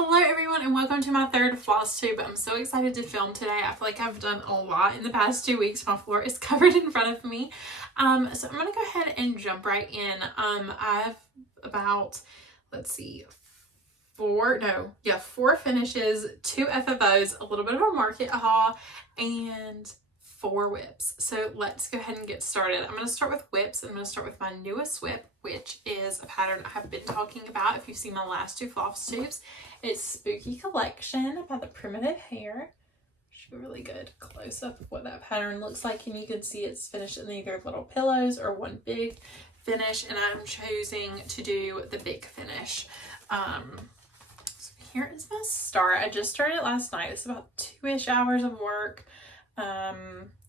Hello everyone and welcome to my third Flosstube. I'm so excited to film today. I feel like I've done a lot in the past 2 weeks. My floor is covered in front of me. So I'm going to go ahead and jump right in. I have about, let's see, four finishes, 2 FFOs, a little bit of a market haul, and 4 whips. So let's go ahead and get started. I'm going to start with whips. I'm going to start with my newest whip, which is a pattern I have been talking about. If you've seen my last 2 Flosstubes, it's Spooky Collection by the Primitive Hare. Should be really good close up of what that pattern looks like, and you can see it's finished in either little pillows or one big finish, and I'm choosing to do the big finish. So here is my start. I just started last night. It's about 2-ish hours of work.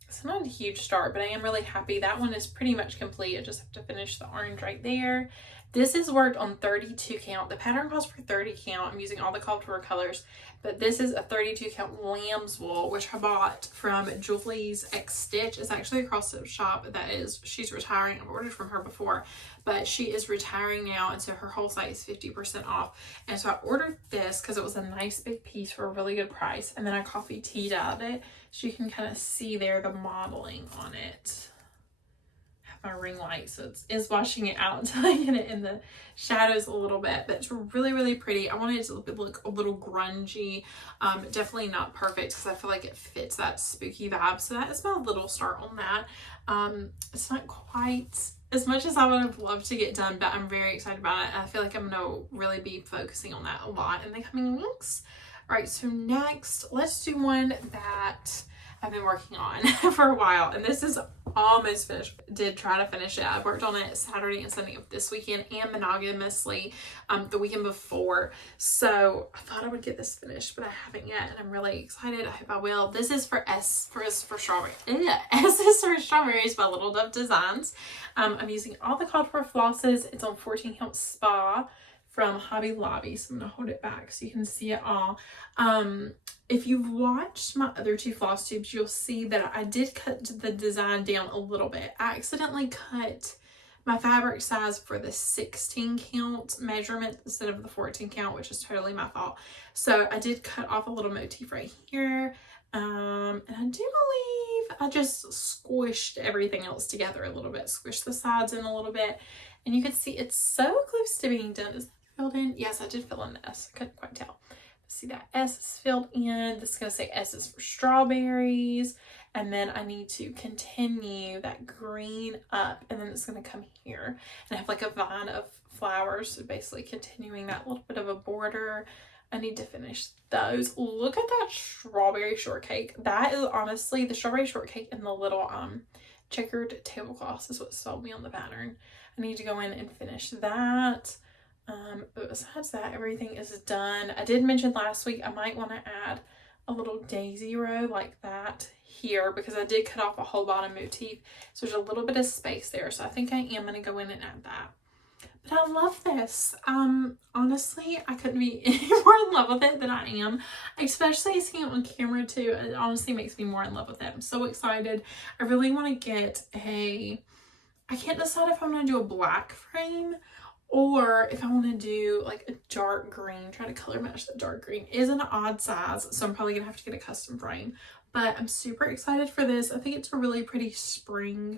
It's not a huge start, but I am really happy. That one is pretty much complete. I just have to finish the orange right there. This is worked on 32 count. The pattern calls for 30 count. I'm using all the called for colors, but this is a 32 count lambswool, which I bought from Julie's X Stitch. It's actually across the shop. She's retiring. I've ordered from her before, but she is retiring now, and so her whole site is 50% off. And so I ordered this because it was a nice big piece for a really good price, and then I coffee teed out it, so you can kind of see there the modeling on it. My ring light, so it's washing it out until I get it in the shadows a little bit, but it's really pretty. I wanted it to look a little grungy, definitely not perfect because I feel like it fits that spooky vibe. So that is my little start on that. It's not quite as much as I would have loved to get done, but I'm very excited about it. I feel like I'm gonna really be focusing on that a lot in the coming weeks. All right, so next let's do one that I've been working on for a while, and this is almost finished. Did try to finish it. I worked on it Saturday and Sunday of this weekend and monogamously the weekend before. So I thought I would get this finished, but I haven't yet, and I'm really excited. I hope I will. This is for strawberry. S is for Strawberries by Little Dove Designs. I'm using all the called for flosses. It's on 14 count spa from Hobby Lobby, so I'm gonna hold it back so you can see it all. If you've watched my other 2 Flosstubes, you'll see that I did cut the design down a little bit. I accidentally cut my fabric size for the 16 count measurement instead of the 14 count, which is totally my fault. So I did cut off a little motif right here. And I do believe I just squished everything else together a little bit, squished the sides in a little bit, and you can see it's so close to being done. Is that filled in? Yes, I did fill in the S. I couldn't quite tell. See, that S is filled in. This is going to say S is for strawberries. And then I need to continue that green up. And then it's going to come here. And I have like a vine of flowers. So basically continuing that little bit of a border. I need to finish those. Look at that strawberry shortcake. That is honestly the strawberry shortcake and the little checkered tablecloths is what sold me on the pattern. I need to go in and finish that. But besides that, everything is done. I did mention last week I might want to add a little daisy row like that here because I did cut off a whole bottom motif, so there's a little bit of space there, so I think I am going to go in and add that. But I love this. Honestly, I couldn't be any more in love with it than I am, especially seeing it on camera too. It honestly makes me more in love with it. I'm so excited. I really want to get I can't decide if I'm going to do a black frame or if I want to do like a dark green, try to color match that dark green. It is an odd size, so I'm probably gonna have to get a custom frame, but I'm super excited for this. I think it's a really pretty spring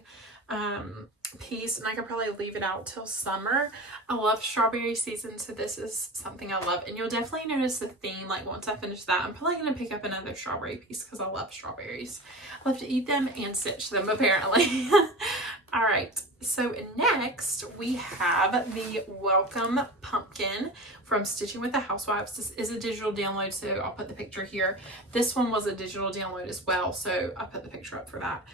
piece, and I could probably leave it out till summer. I love strawberry season, so this is something I love, and you'll definitely notice the theme. Like once I finish that, I'm probably gonna pick up another strawberry piece because I love strawberries. I love to eat them and stitch them apparently. All right, so next we have the Welcome Pumpkin from Stitching with the Housewives. This is a digital download, so I'll put the picture here. This one was a digital download as well, so I put the picture up for that.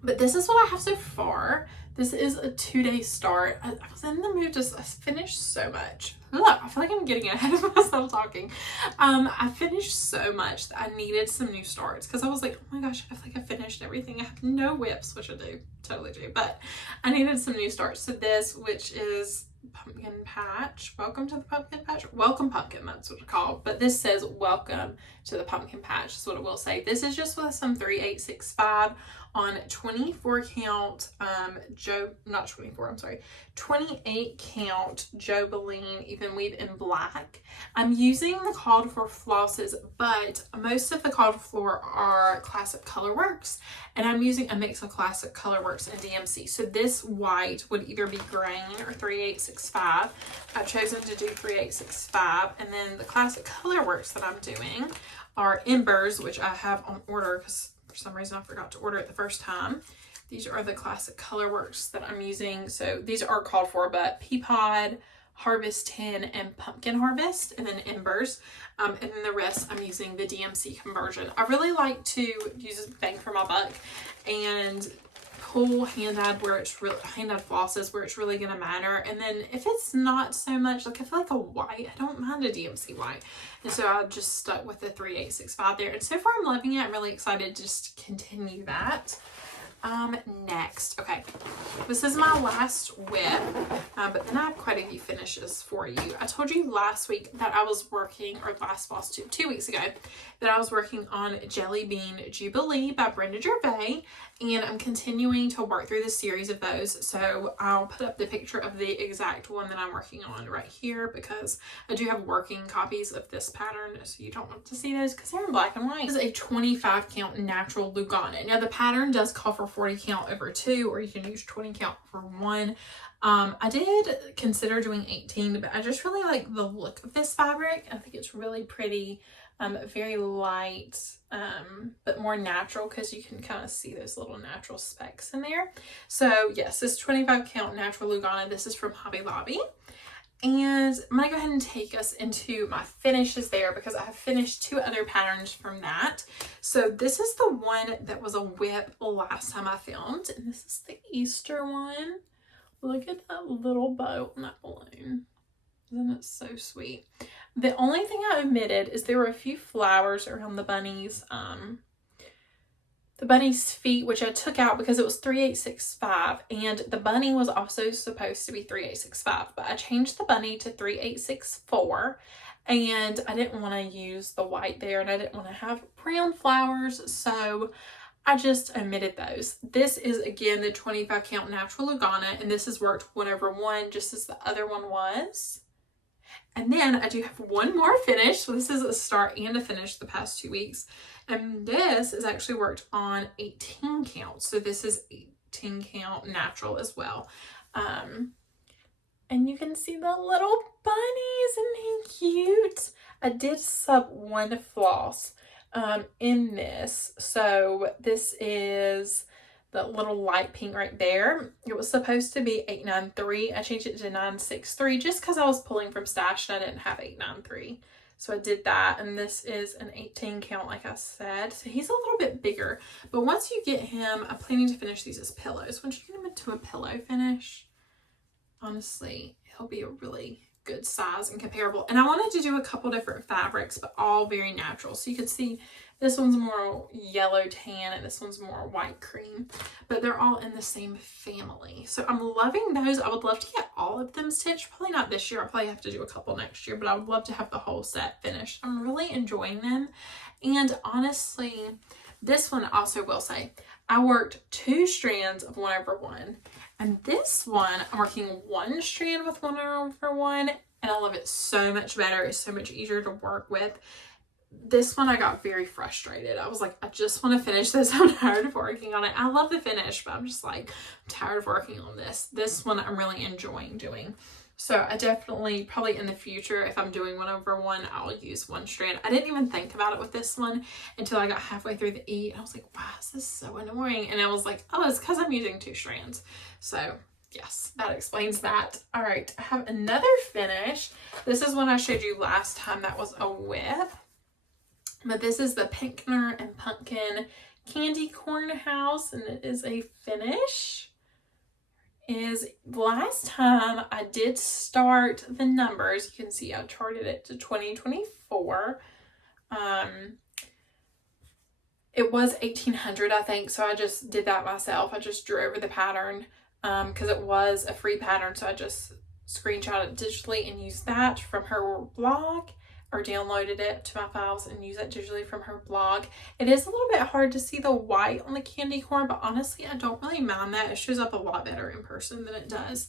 But this is what I have so far. This is a 2-day start. I was in the mood to finish so much. Look, I feel like I'm getting ahead of myself talking. I finished so much that I needed some new starts because I was like, oh my gosh, I feel like I finished everything. I have no whips, which I do, totally do, but I needed some new starts. So this, which is pumpkin patch, welcome to the pumpkin patch, welcome pumpkin, that's what it's called, but this says welcome to the pumpkin patch is what it will say. This is just with some 3865 on 24 count, 28 count Jobeleen even weave in black. I'm using the called for flosses, but most of the called for are Classic Colorworks, and I'm using a mix of Classic Colorworks and DMC. So this white would either be grain or 3865. I've chosen to do 3865, and then the Classic Colorworks that I'm doing are embers, which I have on order because for some reason I forgot to order it the first time. These are the Classic Colorworks that I'm using. So these are called for, but pea pod, harvest 10, and pumpkin harvest, and then embers. And then the rest I'm using the DMC conversion. I really like to use bang for my buck and pull hand-dyed flosses where it's really gonna matter. And then if it's not so much, like I feel like a white, I don't mind a DMC white, and so I just stuck with the 3865 there, and so far I'm loving it. I'm really excited to just continue that. Next, okay, this is my last whip, but then I have quite a few finishes for you. I told you last week that I was working, or last Flosstube, 2 weeks ago, that I was working on Jellybean Jubilee by Brenda Gervais, and I'm continuing to work through the series of those. So I'll put up the picture of the exact one that I'm working on right here, because I do have working copies of this pattern, so you don't want to see those because they're in black and white. This is a 25 count natural lugana. Now the pattern does call for 40 count over 2, or you can use 20 count for 1. I did consider doing 18, but I just really like the look of this fabric. I think it's really pretty, very light, but more natural, because you can kind of see those little natural specks in there. So yes, this 25 count natural lugana, this is from Hobby Lobby. And I'm gonna go ahead and take us into my finishes there, because I have finished 2 other patterns from that. So this is the one that was a whip last time I filmed, and this is the Easter one. Look at that little bow on that balloon. Isn't it so sweet? The only thing I omitted is there were a few flowers around the bunny's feet, which I took out because it was 3865, and the bunny was also supposed to be 3865, but I changed the bunny to 3864, and I didn't want to use the white there, and I didn't want to have brown flowers, so I just omitted those. This is again the 25 count natural lugana, and this is worked 1/1, just as the other one was. And then I do have one more finish. So this is a start and a finish the past 2 weeks. And this is actually worked on 18 count. So this is 18 count natural as well. And you can see the little bunny. Isn't he cute? I did sub 1 floss in this. So this is the little light pink right there. It was supposed to be 893. I changed it to 963 just because I was pulling from stash and I didn't have 893. So I did that, and this is an 18 count, like I said. So he's a little bit bigger, but once you get him, I'm planning to finish these as pillows. Once you get him into a pillow finish, honestly, he'll be a really good size and comparable. And I wanted to do a couple different fabrics, but all very natural. So you can see this one's more yellow tan and this one's more white cream, but they're all in the same family. So I'm loving those. I would love to get all of them stitched. Probably not this year. I'll probably have to do a couple next year, but I would love to have the whole set finished. I'm really enjoying them. And honestly, this one also will say, I worked 2 strands of 1/1. And this one, I'm working 1 strand with 1/1, and I love it so much better. It's so much easier to work with. This one I got very frustrated. I was like, I just want to finish this. I'm tired of working on it. I love the finish, but I'm just like, I'm tired of working on this. This one I'm really enjoying doing. So I definitely, probably in the future, if I'm doing 1/1, I'll use 1 strand. I didn't even think about it with this one until I got halfway through the E, and I was like, wow, this is so annoying. And I was like, oh, it's because I'm using 2 strands. So yes, that explains that. All right, I have another finish. This is one I showed you last time. That was a whip. But this is the Pinkner and Punkin Candy Corn House, and it is a finish. Last time I did start the numbers. You can see I charted it to 2024. It was 1800, I think, so I just did that myself. I just drew over the pattern because it was a free pattern, so I just screenshot it digitally and used that from her blog. or downloaded it to my files and use it digitally from her blog. It is a little bit hard to see the white on the candy corn, but honestly, I don't really mind that. It shows up a lot better in person than it does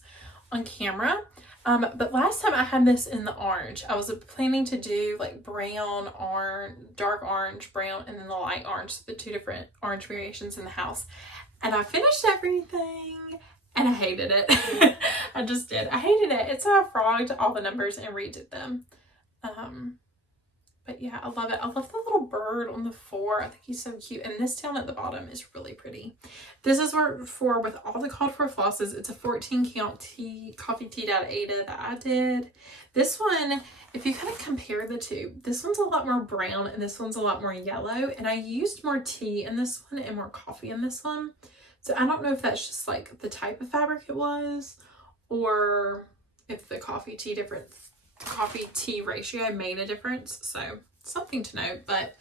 on camera. But last time I had this in the orange. I was planning to do like brown, orange, dark orange, brown, and then the light orange, the two different orange variations in the house. And I finished everything and I hated it. I just did. I hated it. And so I frogged all the numbers and redid them. But yeah, I love it. I love the little bird on the 4. I think he's so cute. And this down at the bottom is really pretty. This is for with all the called for flosses. It's a 14 count coffee tea dye Aida that I did. This one, if you kind of compare the two, this one's a lot more brown and this one's a lot more yellow. And I used more tea in this one and more coffee in this one. So I don't know if that's just like the type of fabric it was, or if the coffee tea ratio made a difference. So something to note, but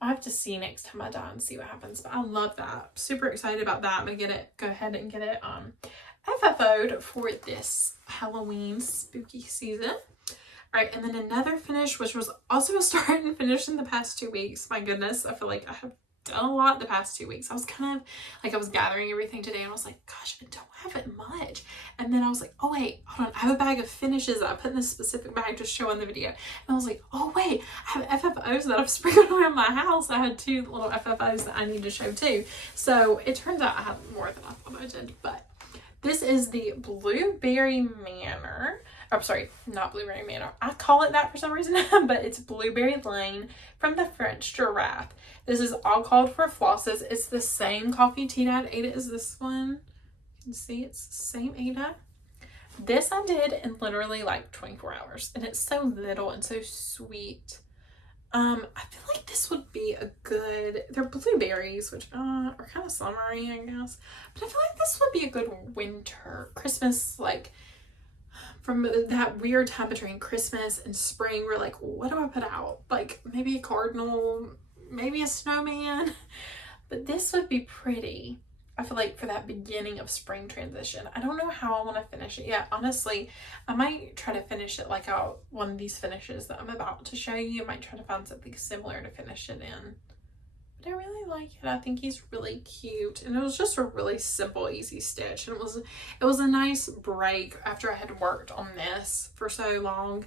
I'll have to see next time I dye and see what happens. But I love that. Super excited about that. I'm gonna go ahead and get it FFO'd for this Halloween spooky season. All right, and then another finish, which was also a start and finish in the past 2 weeks. My goodness, I feel like I have done a lot the past 2 weeks. I was kind of like, I was gathering everything today and I was like, gosh, I don't have it much. And then I was like, oh wait, hold on, I have a bag of finishes that I put in this specific bag to show in the video. And I was like, oh wait, I have FFOs that I've sprinkled around my house. I had 2 little FFOs that I need to show too. So it turns out I have more than I thought I did. But this is the Blueberry Manor. I'm sorry, not Blueberry Manor. I call it that for some reason, but it's Blueberry Lane from the French Giraffe. This is all called for flosses. It's the same coffee tea dye Aida as this one. You can see it's the same Aida. This I did in literally like 24 hours, and it's so little and so sweet. I feel like this would be a good, they're blueberries, which are kind of summery, I guess. But I feel like this would be a good winter, Christmas, like from that weird time between Christmas and spring. We're like, what do I put out? Like maybe a cardinal, maybe a snowman. But this would be pretty, I feel like, for that beginning of spring transition. I don't know how I want to finish it yet. Honestly, I might try to finish it like one of these finishes that I'm about to show you. I might try to find something similar to finish it in. But I really like it. I think he's really cute. And it was just a really simple, easy stitch. And it was a nice break after I had worked on this for so long.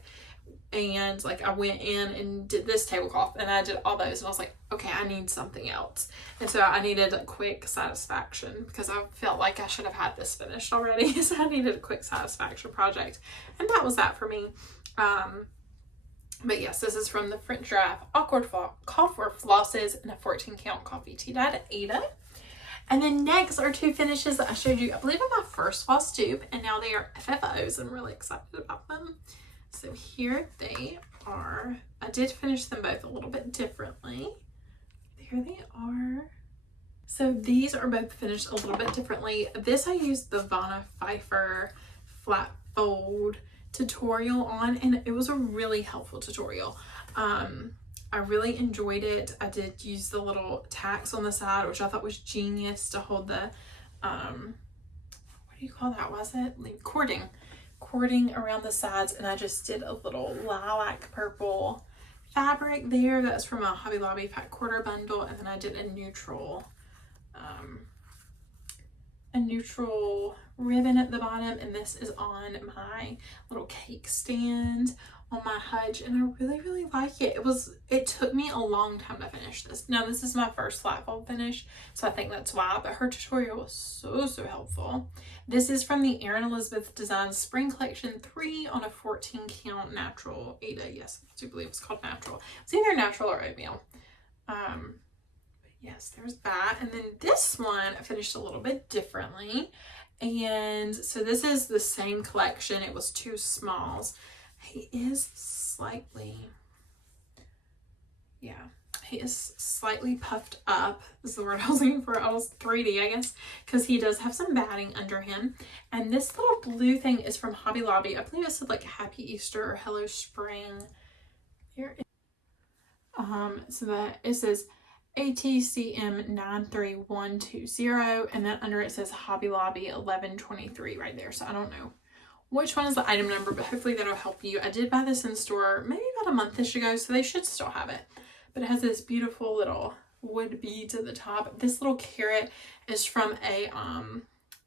And like I went in and did this tablecloth and I did all those and I was like, okay, I need something else. And so I needed a quick satisfaction because I felt like I should have had this finished already. So I needed a quick satisfaction project. And that was that for me. But yes, this is from the French Giraffe Awkward Call for Flosses and a 14 count coffee tea dye Aida. And then next are 2 finishes that I showed you, I believe, in my first Flosstube, and now they are FFOs. I'm really excited about them. So here they are. I did finish them both a little bit differently. There they are. So these are both finished a little bit differently. This I used the Vanna Pfeiffer flat fold tutorial on, and it was a really helpful tutorial. I really enjoyed it. I did use the little tacks on the side, which I thought was genius to hold the what do you call that, was it like cording around the sides. And I just did a little lilac purple fabric there that's from a Hobby Lobby fat quarter bundle, and then I did a neutral ribbon at the bottom, and this is on my little cake stand on my hutch, and I really like it. It took me a long time to finish this. Now this is my first flat fold finish, so I think that's why, but her tutorial was so helpful. This is from the Erin Elizabeth Design Spring Collection 3 on a 14 count natural Aida. Yes, I do believe it's called natural. It's either natural or oatmeal. Yes, there's that. And then this one I finished a little bit differently. And so this is the same collection. It was 2 smalls. He is slightly puffed up is the word I was looking for. I was 3D, I guess, because he does have some batting under him. And this little blue thing is from Hobby Lobby. I believe it said like Happy Easter or Hello Spring. Here it is. So that it says ATCM 93120, and then under it says Hobby Lobby 1123 right there. So I don't know which one is the item number, but hopefully that'll help you. I did buy this in store maybe about a month-ish ago, so they should still have it. But it has this beautiful little wood beads at the top. This little carrot is from a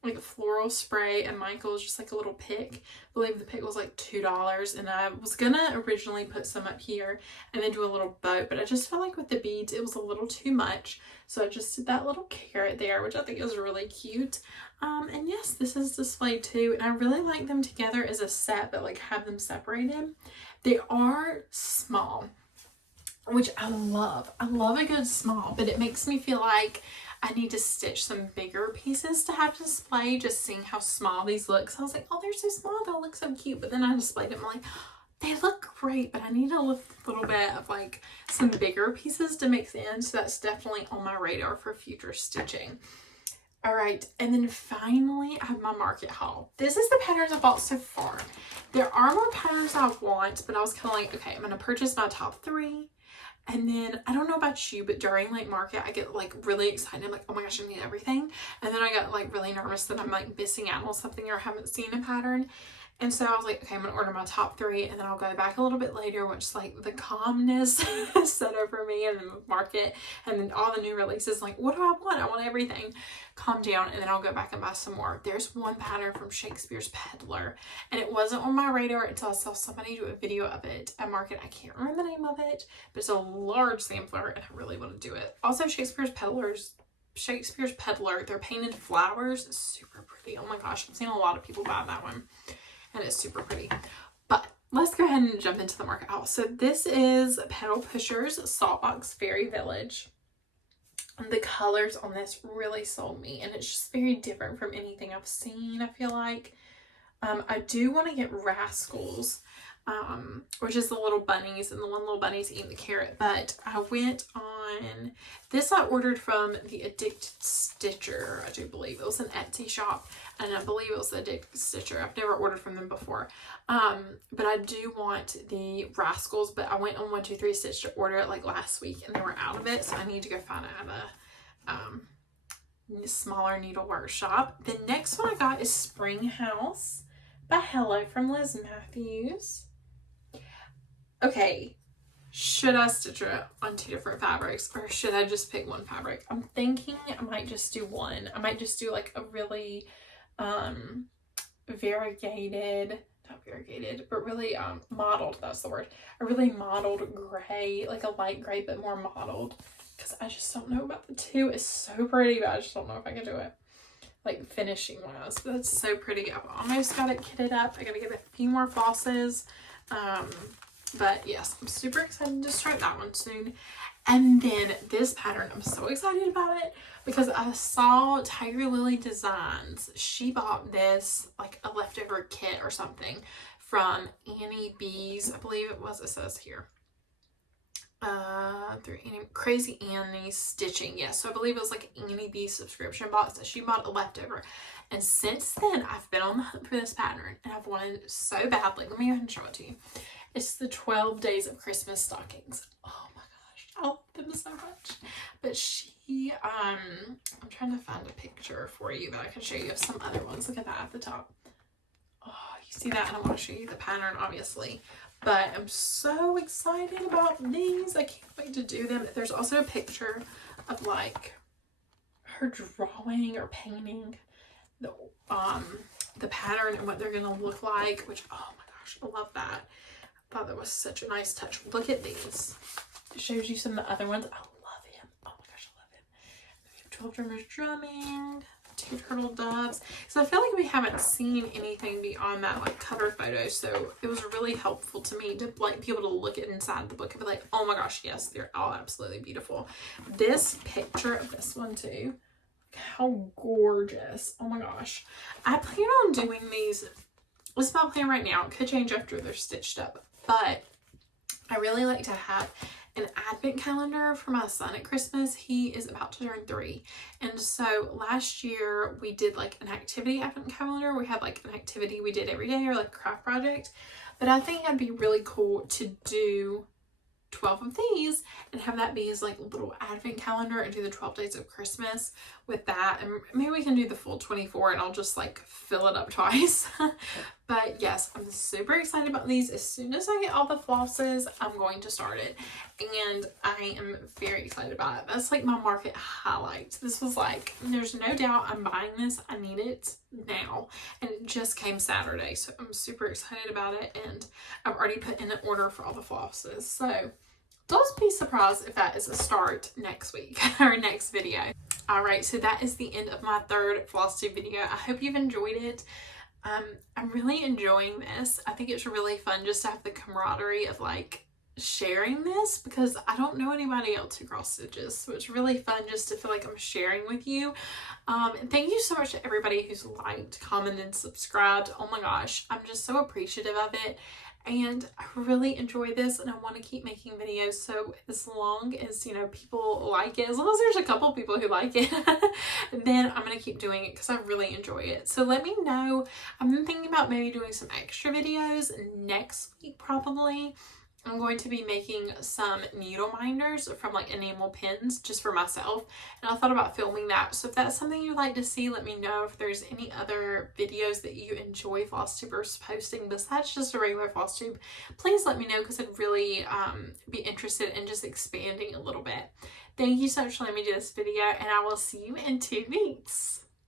like a floral spray at Michael's, just like a little pick. I believe the pick was like $2, and I was gonna originally put some up here and then do a little bow, but I just felt like with the beads it was a little too much, so I just did that little carrot there, which I think is really cute. And yes, this is displayed too, and I really like them together as a set, but like have them separated. They are small, which I love. I love a good small, but it makes me feel like I need to stitch some bigger pieces to have to display, just seeing how small these look. So I was like, oh, they're so small, they'll look so cute. But then I displayed them, I'm like, they look great, but I need a little bit of like some bigger pieces to mix in. So that's definitely on my radar for future stitching. All right, and then finally I have my market haul. This is the patterns I bought so far. There are more patterns I want, but I was kind of like, okay, I'm gonna purchase my top 3. And then, I don't know about you, but during like market, I get like really excited. I'm like, oh my gosh, I need everything. And then I got like really nervous that I'm like missing out on something or haven't seen a pattern. And so I was like, okay, I'm gonna order my top 3, and then I'll go back a little bit later once like the calmness set over me and the market and then all the new releases. Like, what do I want? I want everything. Calm down, and then I'll go back and buy some more. There's one pattern from Shakespeare's Peddler, and it wasn't on my radar until I saw somebody do a video of it at market. I can't remember the name of it, but it's a large sampler, and I really want to do it. Also, Shakespeare's Peddler, they're painted flowers. Super pretty. Oh my gosh, I've seen a lot of people buy that one, and it's super pretty. But let's go ahead and jump into the market haul. So this is Pedal Pushers Saltbox Fairy Village. And the colors on this really sold me, and it's just very different from anything I've seen, I feel like. I do want to get Rascals, which is the little bunnies, and the one little bunny's eating the carrot, but I went on, this I ordered from the Addicted Stitcher, I do believe. It was an Etsy shop, and I believe it was the Addicted Stitcher. I've never ordered from them before, but I do want the Rascals, but I went on 123 Stitch to order it like last week, and they were out of it, so I need to go find it at a smaller needlework shop. The next one I got is Spring House by Hello from Liz Matthews. Okay, should I stitch it on 2 different fabrics, or should I just pick one fabric? I'm thinking I might just do one. I might just do like a really variegated, not variegated, but really mottled, that's the word. A really mottled gray, like a light gray, but more mottled, because I just don't know about the 2. It's so pretty, but I just don't know if I can do it, like finishing wise. But it's so pretty. I've almost got it kitted up. I gotta give it a few more flosses. But yes, I'm super excited to start that one soon. And then this pattern, I'm so excited about it because I saw Tiger Lily Designs. She bought this, like a leftover kit or something from Annie B's, I believe it was, it says here. Through Crazy Annie Stitching. Yes, so I believe it was like Annie B's subscription box that she bought a leftover. And since then, I've been on the hunt for this pattern, and I've wanted it so badly. Let me go ahead and show it to you. It's the 12 Days of Christmas Stockings. Oh my gosh, I love them so much. But she, I'm trying to find a picture for you that I can show you of some other ones. Look at that at the top. Oh, you see that? I don't want to show you the pattern, obviously. But I'm so excited about these. I can't wait to do them. There's also a picture of like her drawing or painting the pattern and what they're gonna look like, which, oh my gosh, I love that. I thought that was such a nice touch. Look at these. It shows you some of the other ones. I love him. Oh my gosh, I love him. We have 12 drummers drumming, 2 turtle doves. So I feel like we haven't seen anything beyond that like cover photo. So it was really helpful to me to like be able to look at inside the book and be like, oh my gosh, yes, they're all absolutely beautiful. This picture of this one too. How gorgeous. Oh my gosh. I plan on doing these. This is my plan right now. It could change after they're stitched up, but I really like to have an advent calendar for my son at Christmas. He is about to turn 3. And so last year we did like an activity advent calendar. We had like an activity we did every day or like a craft project. But I think it'd be really cool to do 12 of these and have that be his like little advent calendar and do the 12 days of Christmas with that. And maybe we can do the full 24 and I'll just like fill it up twice. But yes, I'm super excited about these. As soon as I get all the flosses, I'm going to start it. And I am very excited about it. That's like my market highlight. This was like, there's no doubt I'm buying this. I need it now. And it just came Saturday. So I'm super excited about it. And I've already put in an order for all the flosses. So don't be surprised if that is a start next week or next video. All right, so that is the end of my third Flosstube video. I hope you've enjoyed it. I'm really enjoying this. I think it's really fun just to have the camaraderie of like sharing this, because I don't know anybody else who cross stitches, so it's really fun just to feel like I'm sharing with you. And thank you so much to everybody who's liked, commented, subscribed. Oh my gosh, I'm just so appreciative of it. And I really enjoy this, and I want to keep making videos. So as long as, you know, people like it, as long as there's a couple people who like it, then I'm going to keep doing it because I really enjoy it. So let me know. I've been thinking about maybe doing some extra videos next week probably. I'm going to be making some needle minders from like enamel pins just for myself, and I thought about filming that. So if that's something you'd like to see, let me know. If there's any other videos that you enjoy Flosstubers posting besides just a regular Flosstube, please let me know, because I'd really be interested in just expanding a little bit. Thank you so much for letting me do this video, and I will see you in 2 weeks.